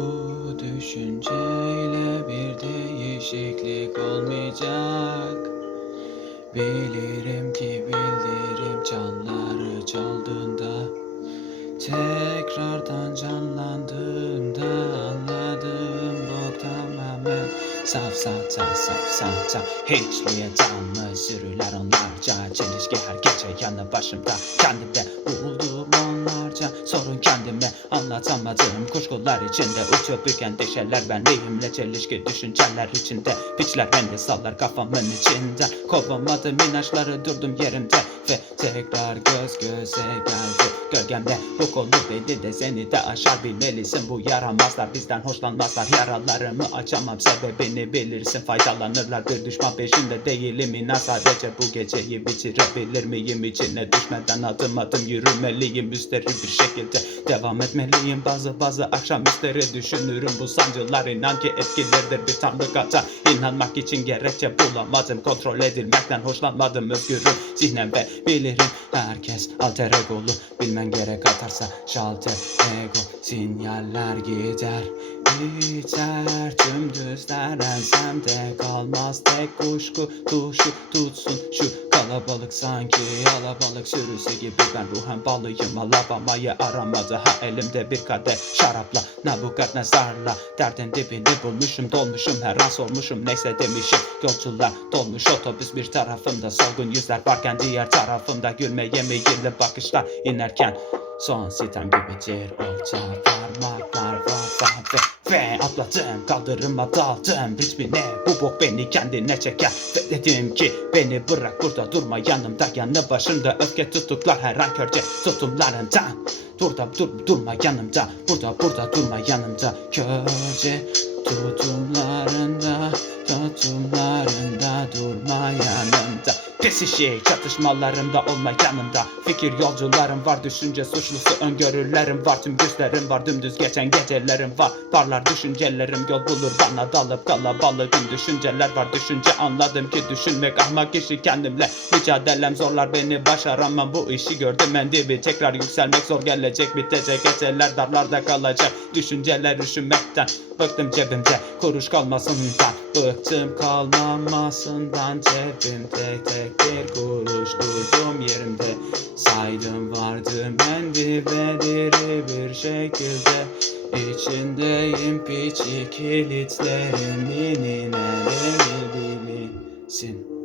Bu düşünceyle bir değişiklik olmayacak. Bilirim ki bildirim çanları çaldığında Tekrardan canlandığımda anladım bu tamamen Saf saf saf saf saf saf. Hiçliğe canlı sürüler onlarca Çelişki her gece yanı başımda Kendimde anlatamadım Kuşkular içinde. Uçup büken dişeler benliğimle Çelişki düşünceler içinde. Piçler beni sallar kafamın içinden Kovamadım inançları durdum yerimde Ve tekrar göz göze geldi. Gölgemde bu konu beni de seni de aşar bilmelisin Bu yaramazlar bizden hoşlanmazlar. Yaralarımı açamam sebebini bilirsin. Faydalanırlar bir düşman peşinde değilim. İnan sadece bu geceyi bitirebilir miyim? İçine düşmeden adım adım yürümeliyim. Müsteri bir şekilde devam etmeliyim Bazı bazı akşamüstleri düşünürüm. Bu sancılar inan ki etkilidir bir tanrı kata İnanmak için gerekçe bulamadım. Kontrol edilmekten hoşlanmadım özgürüm. Zihnen ve bilirim herkes alter egolu Bilmen gerek atarsa şalter ego. Sinyaller gider biter Tüm düzler ensemde kalmaz Tek kuşku tuşu tutsun şu Kalabalık sanki. Alabalık sürüsü gibi Ben ruhen balıyım alabamayı aramadı. Ha elimde bir kadeh şarapla Nabukadnezar'la Derdin dibini bulmuşum dolmuşum Her an sormuşum. Neyse demişim Yolcular dolmuş otobüs bir tarafımda. Solgun yüzler varken diğer tarafımda Gülmeye meyilli bakışlar inerken Son sitem gibidir orta parmaklar var var ve ve atladım kaldırıma daldım ritmine bu bok beni kendine çeker. Ve dedim ki beni bırak burada durma yanımda yanı başımda öfke tutuklar her an körce tutumlarından Durda dur durma yanımda. Burada burada durma yanımda. Körce tutumlarında Pis işi çatışmalarımda olma yanımda. Fikir yolcularım var düşünce suçlusu öngörülerim var. Tüm güçlerim var dümdüz geçen gecelerim var. Parlar düşüncelerim yol bulur bana dalıp kalabalığım düşünceler var Düşünce anladım ki düşünmek ahmak işi kendimle. Mücadelem zorlar beni başaramam. Bu işi gördüm en dibi. Tekrar yükselmek zor gelecek bitecek. Geceler darlarda kalacak. Düşünceler üşümekten Bıktım cebimde. Kuruş kalmasından Bıktım kalmamasından Cebimde. Tek bir kuruş durdum yerimde Saydım vardım ben diri bir şekilde. İçindeyim piçi kilitlerimin inerini bilirsin